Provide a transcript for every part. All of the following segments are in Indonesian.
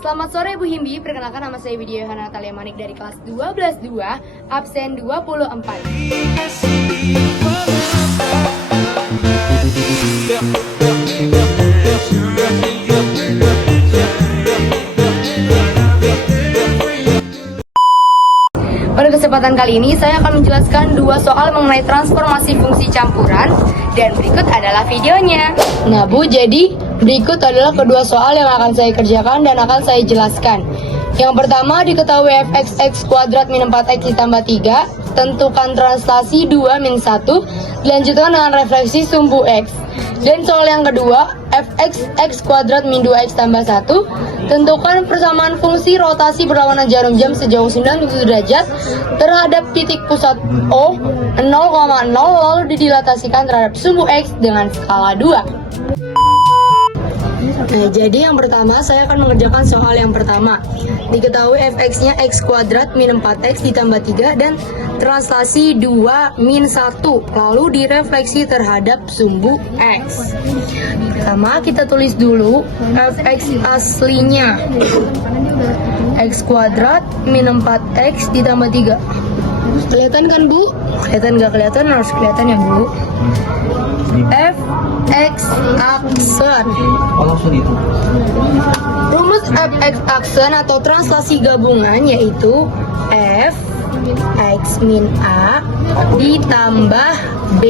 Selamat sore Bu Himbi, perkenalkan nama saya Widya Yohana Natalia Manik dari kelas 12-2, absen 24. Pada kesempatan kali ini saya akan menjelaskan dua soal mengenai transformasi fungsi campuran dan berikut adalah videonya. Nah Bu, jadi berikut adalah kedua soal yang akan saya kerjakan dan akan saya jelaskan. Yang pertama, diketahui fxx kuadrat min 4x ditambah 3, tentukan translasi 2 min 1, dilanjutkan dengan refleksi sumbu x. Dan soal yang kedua, fxx kuadrat min 2x tambah 1, tentukan persamaan fungsi rotasi berlawanan jarum jam sejauh 90 derajat terhadap titik pusat O 0,0 lalu didilatasikan terhadap sumbu x dengan skala 2. Nah, jadi yang pertama saya akan mengerjakan soal yang pertama. Diketahui fx-nya x kuadrat min 4x ditambah 3 dan translasi 2 min 1 lalu direfleksi terhadap sumbu x. Pertama kita tulis dulu fx aslinya x kuadrat min 4x ditambah 3. Kelihatan kan Bu? Kelihatan nggak kelihatan? Harus kelihatan ya Bu. Fx aksen. Rumus fx aksen atau translasi gabungan yaitu f x min a ditambah b.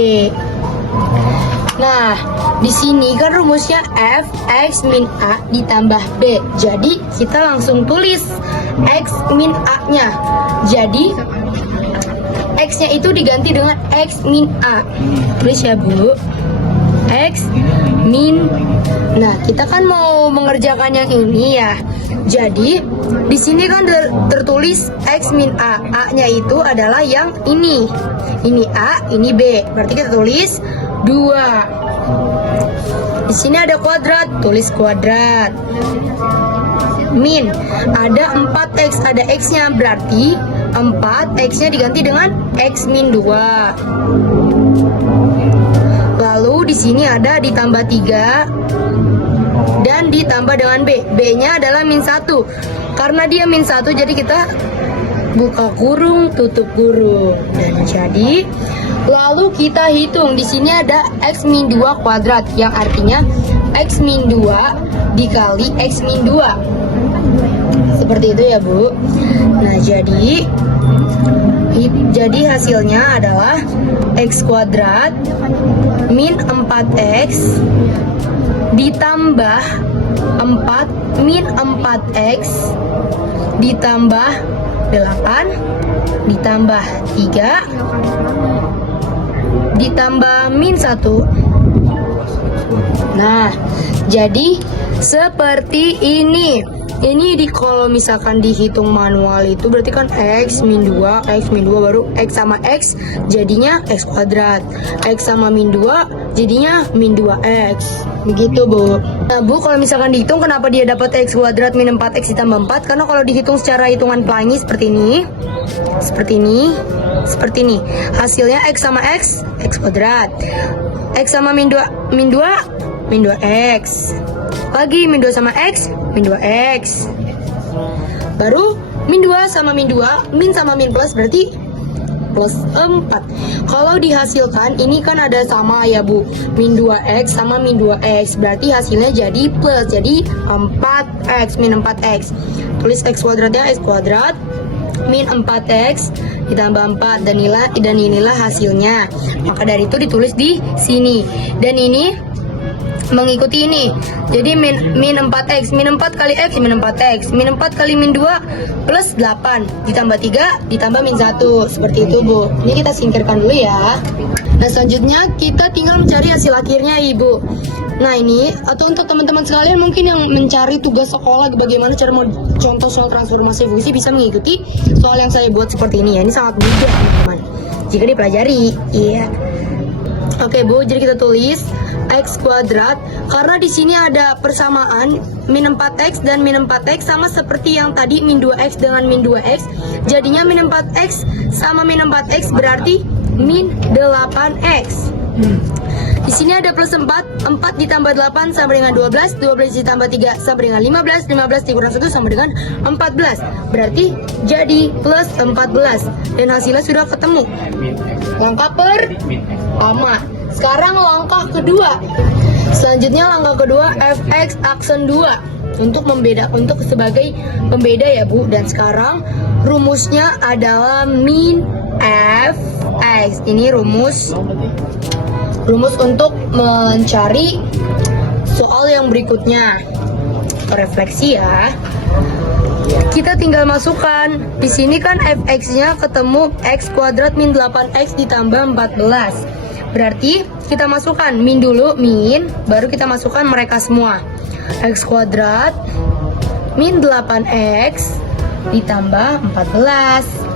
Nah, di sini kan rumusnya f x min a ditambah b. Jadi kita langsung tulis x min a-nya. Jadi x-nya itu diganti dengan x min a. Tulis ya Bu. X min. Nah, kita kan mau mengerjakan yang ini ya. Jadi di sini kan tertulis x min a. A-nya itu adalah yang ini. Ini a, ini b. Berarti kita tulis 2. Di sini ada kuadrat, tulis kuadrat. Min, ada 4x, ada x-nya, berarti 4 x-nya diganti dengan x min 2. Lalu di sini ada ditambah 3 dan ditambah dengan b. B-nya adalah min 1. Karena dia min 1 jadi kita buka kurung, tutup kurung. Dan jadi lalu kita hitung di sini ada x min 2 kuadrat yang artinya x min 2 dikali x min 2. Seperti itu ya Bu. Nah, jadi hasilnya adalah x kuadrat min 4x ditambah 4 min 4x ditambah 8 ditambah 3 ditambah min 1. Nah, jadi seperti ini. Ini kalau misalkan dihitung manual itu berarti kan x min 2 baru x sama x jadinya x kuadrat. X sama min 2 jadinya min 2x. Begitu Bu. Nah Bu, kalau misalkan dihitung kenapa dia dapat x kuadrat min 4x ditambah 4? Karena kalau dihitung secara hitungan pelangi seperti ini. Seperti ini. Hasilnya x sama x kuadrat. X sama min 2 min 2x. Lagi min 2 sama x, min 2x. Baru min 2 sama min 2, min sama min plus berarti plus 4. Kalau dihasilkan ini kan ada sama ya Bu. Min 2x sama min 2x berarti hasilnya jadi plus. Jadi 4x min 4x. Tulis x kuadratnya x kuadrat min 4x ditambah 4 dan inilah hasilnya. Maka dari itu ditulis di sini. Dan ini mengikuti ini. Jadi min 4x, min 4 kali x, min 4x, min 4 kali min 2 plus 8 ditambah 3 ditambah min 1. Seperti itu Bu. Ini kita singkirkan dulu ya. Nah, selanjutnya kita tinggal mencari hasil akhirnya Ibu. Nah, ini atau untuk teman-teman sekalian mungkin yang mencari tugas sekolah bagaimana cara mau contoh soal transformasi fungsi bisa mengikuti soal yang saya buat seperti ini ya. Ini sangat mudah teman-teman jika dipelajari. Iya. Oke Bu, jadi kita tulis x kuadrat karena di sini ada persamaan min 4x dan min 4x sama seperti yang tadi min 2x dengan min 2x. Jadinya min 4x sama min 4x berarti min 8x. Di sini ada plus 4, 4 ditambah 8 sama dengan 12, 12 ditambah 3 sama dengan 15, 15 dikurang 1 sama dengan 14. Berarti jadi plus 14. Dan hasilnya sudah ketemu. Langkah pertama. Sekarang langkah kedua. Selanjutnya langkah kedua fx aksen 2 untuk sebagai pembeda ya Bu. Dan sekarang rumusnya adalah min fx. Ini rumus untuk mencari soal yang berikutnya. Refleksi ya. Kita tinggal masukkan. Di sini kan fx-nya ketemu x kuadrat min 8x ditambah 14. Berarti kita masukkan min dulu, min, baru kita masukkan mereka semua. X kuadrat min 8x ditambah 14.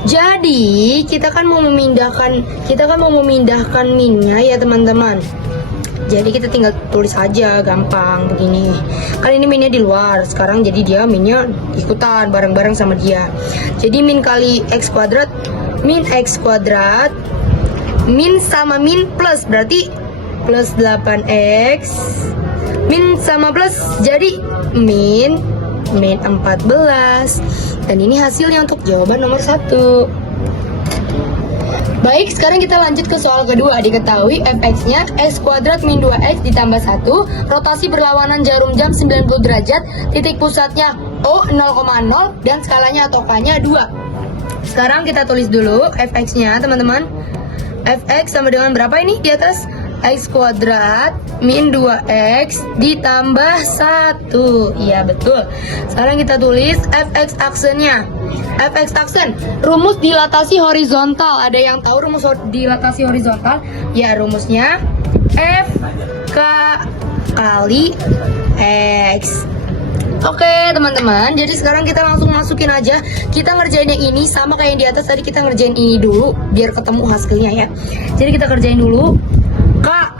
Jadi kita kan mau memindahkan minnya ya teman-teman. Jadi kita tinggal tulis aja, gampang begini. Kan ini minnya di luar, sekarang jadi dia minnya ikutan bareng-bareng sama dia. Jadi min kali x kuadrat, min x kuadrat, min sama min plus, berarti plus 8x, min sama plus jadi min 14. Dan ini hasilnya untuk jawaban nomor 1. Baik, sekarang kita lanjut ke soal kedua. Diketahui fx-nya x kuadrat min 2x ditambah 1, rotasi berlawanan jarum jam 90 derajat, titik pusatnya O 0,0 dan skalanya atau K-nya 2. Sekarang kita tulis dulu fx-nya teman-teman. Fx sama dengan berapa ini di atas? X kuadrat min 2x ditambah 1. Iya betul. Sekarang kita tulis fx aksennya. Fx aksen, rumus dilatasi horizontal. Ada yang tahu rumus dilatasi horizontal? Ya, rumusnya f k kali x. Oke teman-teman, jadi sekarang kita langsung masukin aja. Kita ngerjain yang ini sama kayak yang di atas tadi, kita ngerjain ini dulu biar ketemu hasilnya ya. Jadi kita kerjain dulu.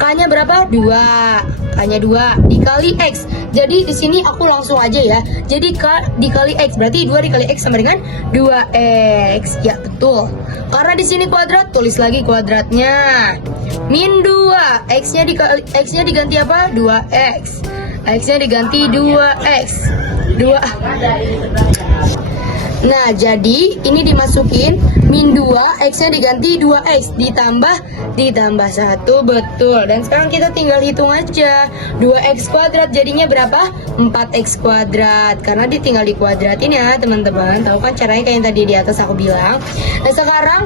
K-nya berapa? 2. K-nya 2 dikali X. Jadi di sini aku langsung aja ya. Jadi K dikali X, berarti 2 dikali X sama dengan 2X. Ya, betul. Karena di sini kuadrat, tulis lagi kuadratnya. Min 2. X-nya diganti apa? 2X. X-nya diganti 2X. 2. Nah, jadi ini dimasukin min 2, X-nya diganti 2X ditambah 1, betul. Dan sekarang kita tinggal hitung aja. 2X kuadrat jadinya berapa? 4X kuadrat. Karena ditinggal dikuadratin ya, teman-teman. Tahu kan caranya kayak yang tadi di atas aku bilang. Nah, sekarang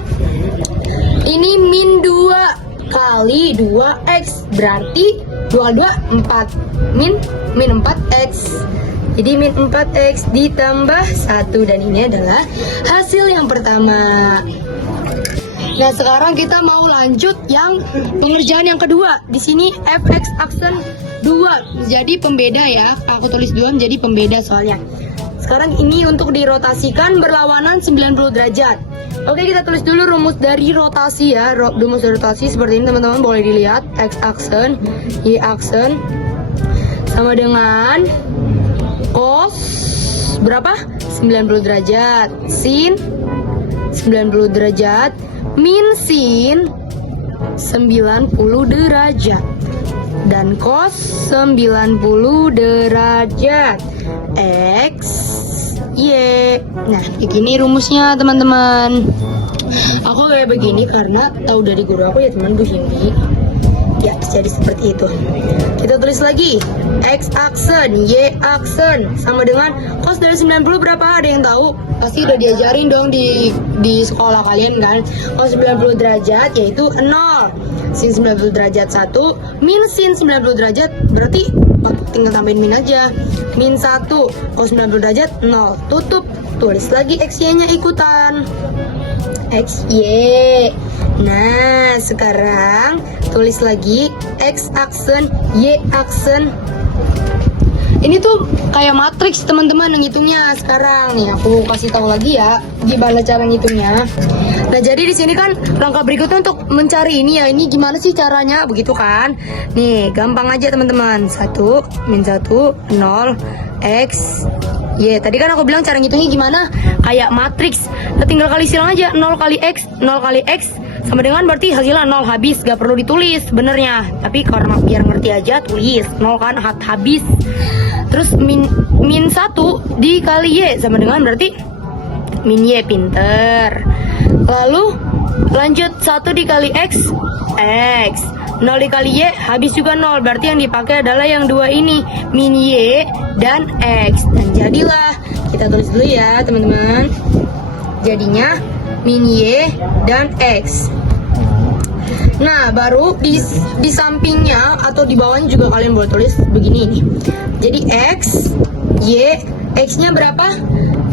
ini min 2 kali 2X berarti 2 4 min 4X. Jadi min 4x ditambah 1. Dan ini adalah hasil yang pertama. Nah, sekarang kita mau lanjut yang pengerjaan yang kedua. Di sini fx aksen 2 jadi pembeda ya. Aku tulis 2 menjadi pembeda soalnya. Sekarang ini untuk dirotasikan berlawanan 90 derajat. Oke, kita tulis dulu rumus dari rotasi ya. Rumus dari rotasi seperti ini teman-teman, boleh dilihat. X aksen, Y aksen sama dengan cos berapa? 90 derajat. Sin 90 derajat. Min sin 90 derajat. Dan cos 90 derajat. X Y. Nah, begini rumusnya teman-teman. Aku kayak begini karena tahu dari guru aku ya teman, Bu Hindi. Ya, jadi seperti itu. Kita tulis lagi. X aksen, Y aksen sama dengan cos dari 90 berapa? Ada yang tahu? Pasti udah diajarin dong di sekolah kalian kan. Cos 90 derajat yaitu 0. Sin 90 derajat 1, min sin 90 derajat berarti tinggal tambahin min aja. Min 1, cos 90 derajat 0. Tutup. Tulis lagi XY-nya ikutan. XY. Nah, sekarang tulis lagi X aksen, Y aksen. Ini tuh kayak matriks teman-teman ngitungnya. Sekarang nih aku kasih tahu lagi ya gimana cara ngitungnya. Nah, jadi di sini kan langkah berikutnya untuk mencari ini ya. Ini gimana sih caranya? Begitu kan? Nih, gampang aja teman-teman. 1 min 1 0 X Y. Tadi kan aku bilang cara ngitungnya gimana? Kayak matriks. Nah, tinggal kali silang aja. 0 kali X, 0 kali X sama dengan berarti hasilnya 0 habis, gak perlu ditulis benernya, tapi karena biar ngerti aja tulis 0 kan habis. Terus min 1 dikali Y sama dengan berarti min Y, pinter. Lalu lanjut 1 dikali X 0 dikali Y habis juga 0, berarti yang dipakai adalah yang dua ini, min Y dan X. Dan jadilah, kita tulis dulu ya teman-teman, jadinya min Y dan X. Nah baru di sampingnya atau di bawahnya juga kalian boleh tulis begini nih. Jadi X, Y, X nya berapa?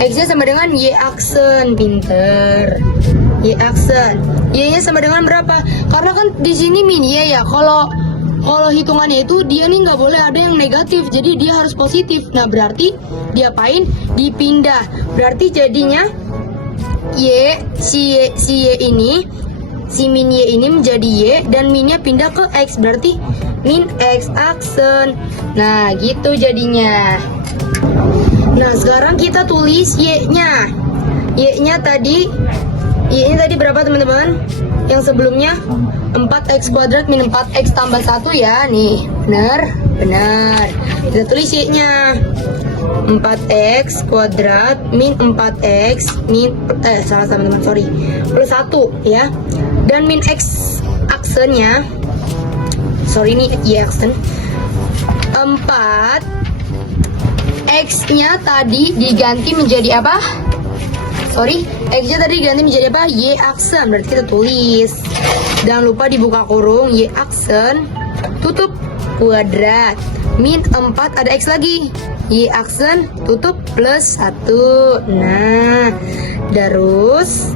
X nya sama dengan Y aksen, pinter. Y aksen, Y nya sama dengan berapa? Karena kan di sini min Y ya. Kalau hitungannya itu dia nih nggak boleh ada yang negatif, jadi dia harus positif. Nah berarti diapain? Dipindah. Berarti jadinya Y, si Y ini, si min Y ini menjadi Y dan minnya pindah ke X, berarti min X aksen. Nah gitu jadinya. Nah sekarang kita tulis Y-nya. Y-nya tadi berapa teman-teman? Yang sebelumnya 4x kuadrat min 4x tambah 1 ya. Nih, benar. Kita tulis Y-nya 4x kuadrat min 4x min salah teman-teman, sorry, plus 1 ya. Dan min x aksennya, sorry ini Y aksen, 4 X-nya tadi diganti menjadi apa? Sorry, X-nya tadi diganti menjadi apa? Y aksen. Berarti kita tulis. Jangan lupa dibuka kurung, Y aksen, tutup kuadrat. Min 4 ada X lagi. Y aksen, tutup plus 1. Nah, terus,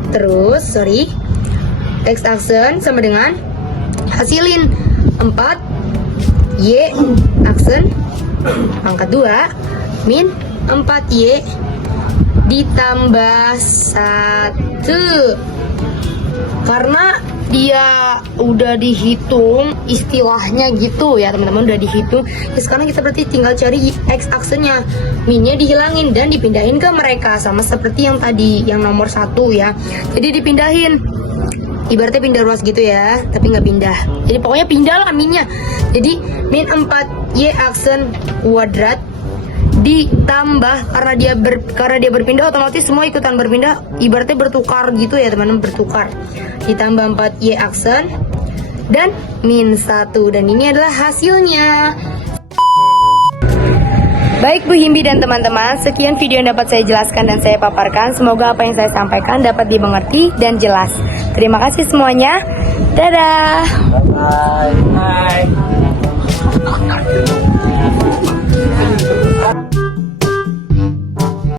sorry. X aksen sama dengan hasilin 4 Y aksen pangkat 2 min 4Y ditambah 1. Karena dia udah dihitung istilahnya gitu ya teman-teman, udah dihitung ya. Sekarang kita berarti tinggal cari X aksennya, minnya dihilangin dan dipindahin ke mereka, sama seperti yang tadi yang nomor 1 ya. Jadi dipindahin, ibaratnya pindah ruas gitu ya, tapi nggak pindah. Jadi pokoknya pindah lah minnya. Jadi min 4Y aksen kuadrat ditambah, karena dia berpindah otomatis semua ikutan berpindah, ibaratnya bertukar gitu ya teman-teman, bertukar. Ditambah 4Y aksen dan min 1, dan ini adalah hasilnya. Baik Bu Himbi dan teman-teman, sekian video yang dapat saya jelaskan dan saya paparkan. Semoga apa yang saya sampaikan dapat dimengerti dan jelas. Terima kasih semuanya. Dadah. Bye.